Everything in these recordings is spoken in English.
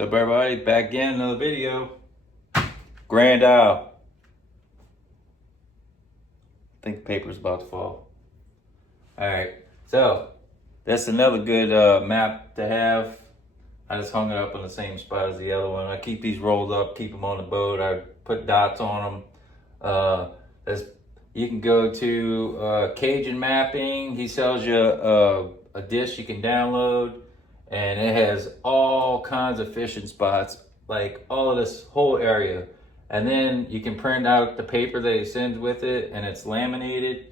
What's up, everybody? Back again, another video. Grand Isle. I think the paper's about to fall. Alright, so that's another good map to have. I just hung it up on the same spot as the other one. I keep these rolled up, keep them on the boat. I put dots on them. You can go to Cajun Mapping. He sells you a dish you can download, and it has all kinds of fishing spots, like all of this whole area. And then you can print out the paper that he sends with it, and it's laminated,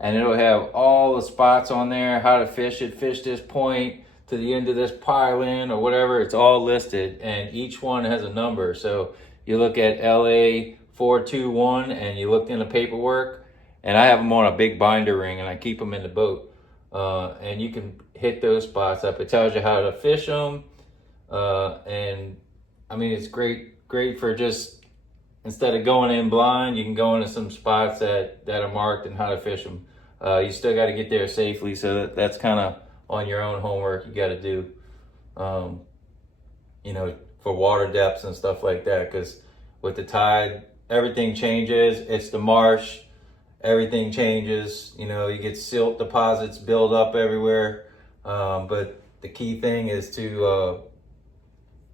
and it'll have all the spots on there, how to fish it, fish this point to the end of this pile-in or whatever. It's all listed, and each one has a number. So you look at LA 421 and you look in the paperwork, and I have them on a big binder ring and I keep them in the boat. And you can hit those spots up. It tells you how to fish them. And I mean, it's great for just, instead of going in blind, you can go into some spots that are marked and how to fish them. You still got to get there safely, so that's kind of on your own homework you got to do, you know, for water depths and stuff like that, because with the tide, everything changes. It's the marsh, everything changes. You know, you get silt deposits build up everywhere. But the key thing is to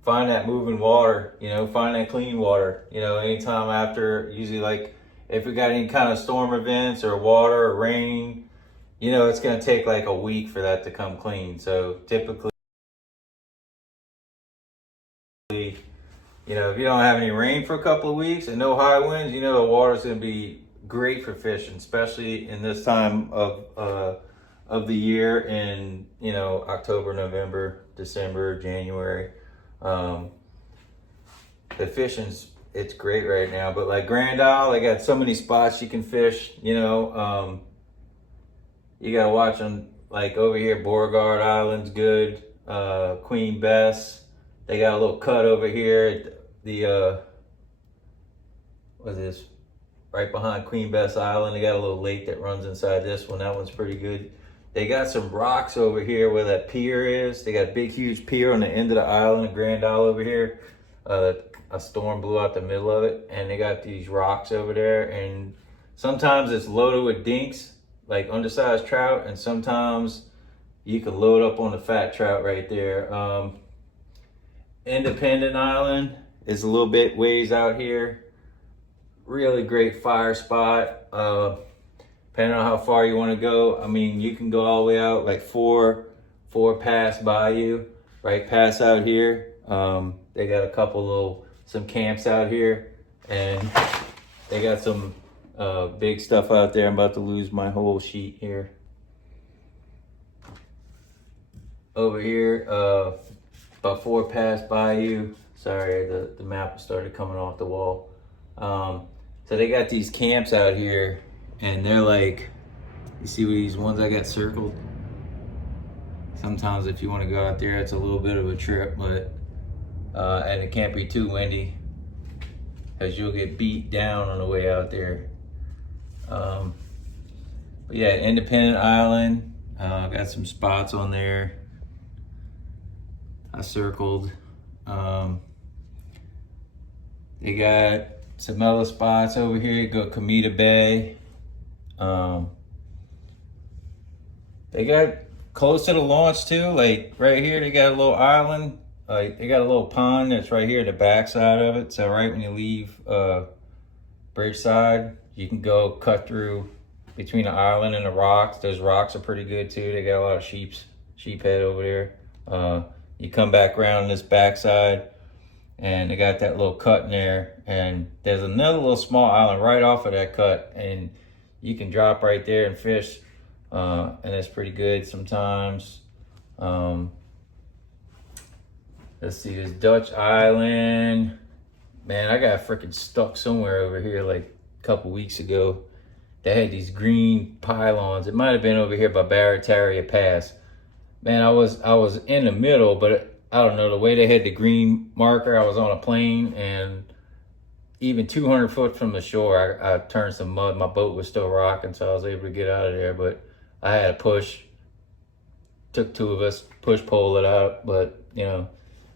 find that moving water, you know, find that clean water, you know, anytime after, usually like if we got any kind of storm events or water or rain, you know, it's going to take like a week for that to come clean. So typically, you know, if you don't have any rain for a couple of weeks and no high winds, you know, the water's going to be great for fishing, especially in this time of the year in, you know, October, November, December, January. The fishing's, it's great right now. But like Grand Isle, they got so many spots you can fish, you know. You gotta watch them, like over here, Beauregard Island's good. Queen Bess, they got a little cut over here. What's this? Right behind Queen Bess Island, they got a little lake that runs inside this one. That one's pretty good. They got some rocks over here where that pier is. They got a big, huge pier on the end of the island, Grand Isle over here. A storm blew out the middle of it, and they got these rocks over there. And sometimes it's loaded with dinks, like undersized trout, and sometimes you can load up on the fat trout right there. Independent Island is a little bit ways out here. Really great fire spot. Depending on how far you want to go, I mean, you can go all the way out like four pass Bayou, right past out here. They got a couple some camps out here, and they got some big stuff out there. I'm about to lose my whole sheet here. Over here, about 4 pass Bayou. Sorry, the map started coming off the wall. So they got these camps out here, and they're like, you see these ones I got circled? Sometimes if you want to go out there, it's a little bit of a trip, but and it can't be too windy, because you'll get beat down on the way out there. But yeah, Independent Island, got some spots on there I circled. They got some other spots over here. You go Comita Bay. They got close to the launch too, like right here they got a little island. They got a little pond that's right here at the back side of it. So right when you leave Bridgeside, you can go cut through between the island and the rocks. Those rocks are pretty good too. They got a lot of sheep head over there. You come back around this backside, and they got that little cut in there, and there's another little small island right off of that cut, and you can drop right there and fish, and it's pretty good sometimes. Let's see, this Dutch Island. Man, I got freaking stuck somewhere over here like a couple weeks ago. They had these green pylons. It might have been over here by Barataria Pass. Man, I was in the middle, but I don't know, the way they had the green marker, I was on a plane, and even 200 foot from the shore, I turned some mud. My boat was still rocking, so I was able to get out of there, but I had to push. Took 2 of us, push pole it out, but you know,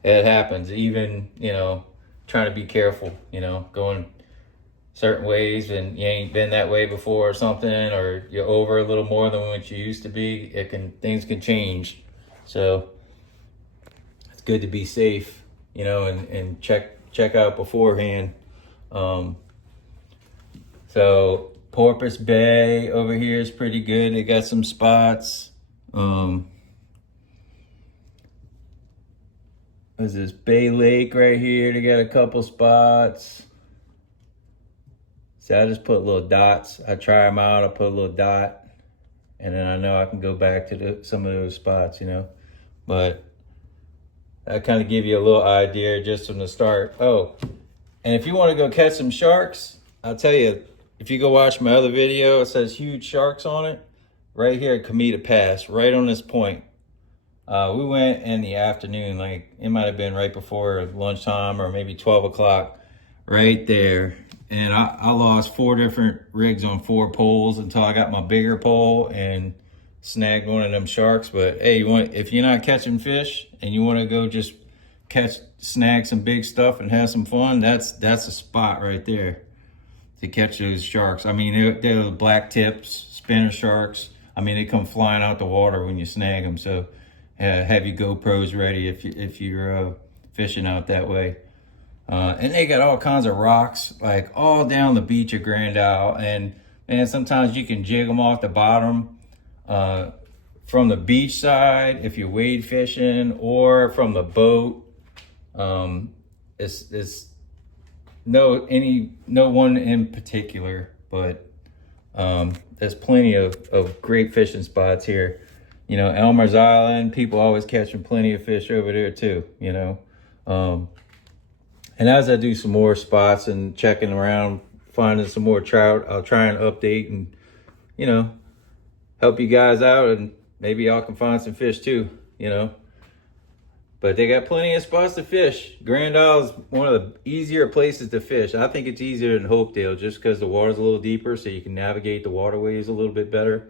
it happens. Even, you know, trying to be careful, you know, going certain ways and you ain't been that way before or something, or you're over a little more than what you used to be. Things can change. So it's good to be safe, you know, and check out beforehand. So Porpoise Bay over here is pretty good. They got some spots. There's this Bay Lake right here. They got a couple spots. See, I just put little dots. I try them out. I put a little dot, and then I know I can go back to some of those spots, you know. But I kind of give you a little idea just from the start. Oh, and if you want to go catch some sharks, I'll tell you, if you go watch my other video, it says huge sharks on it. Right here at Comita Pass, right on this point. We went in the afternoon, like it might have been right before lunchtime or maybe 12 o'clock, right there. And I lost 4 different rigs on 4 poles until I got my bigger pole and snagged one of them sharks. But hey, if you're not catching fish and you want to go just snag some big stuff and have some fun, that's a spot right there to catch those sharks. I mean, they're black tips, spinner sharks. I mean, they come flying out the water when you snag them. So have your GoPros ready if you're fishing out that way. And they got all kinds of rocks, like all down the beach of Grand Isle. And sometimes you can jig them off the bottom from the beach side if you're wade fishing, or from the boat. It's no one in particular, but there's plenty of great fishing spots here. You know, Elmer's Island, people always catching plenty of fish over there too, you know. And as I do some more spots and checking around, finding some more trout, I'll try and update and, you know, help you guys out, and maybe y'all can find some fish too, you know. But they got plenty of spots to fish. Grand Isle is one of the easier places to fish. I think it's easier than Hopedale just because the water's a little deeper, so you can navigate the waterways a little bit better.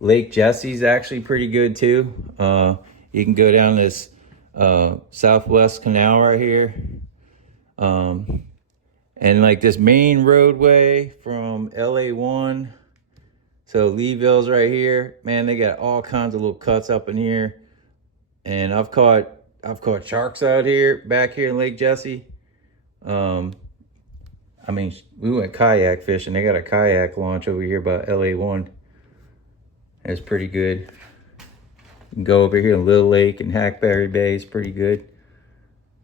Lake Jesse's actually pretty good too. You can go down this Southwest Canal right here. And like this main roadway from LA1. So Leeville's right here. Man, they got all kinds of little cuts up in here. And I've caught sharks out here, back here in Lake Jesse. I mean, we went kayak fishing. They got a kayak launch over here by LA1. It's pretty good. You can go over here in Little Lake and Hackberry Bay. It's pretty good.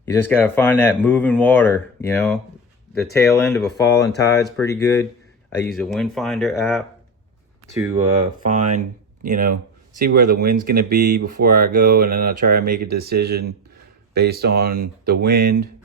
You just got to find that moving water, you know. The tail end of a falling tide's pretty good. I use a wind finder app to find, you know, see where the wind's going to be before I go, and then I'll try to make a decision based on the wind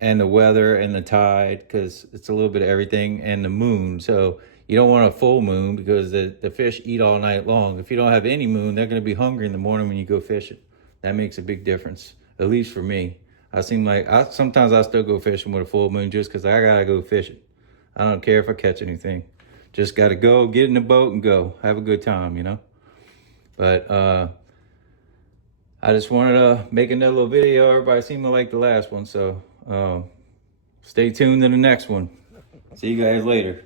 and the weather and the tide, because it's a little bit of everything, and the moon. So you don't want a full moon because the fish eat all night long. If you don't have any moon, they're going to be hungry in the morning when you go fishing. That makes a big difference, at least for me. Sometimes I still go fishing with a full moon just because I got to go fishing. I don't care if I catch anything. Just got to go, get in the boat and go. Have a good time, you know? But I just wanted to make another little video. Everybody seemed to like the last one, so stay tuned to the next one. See you guys later.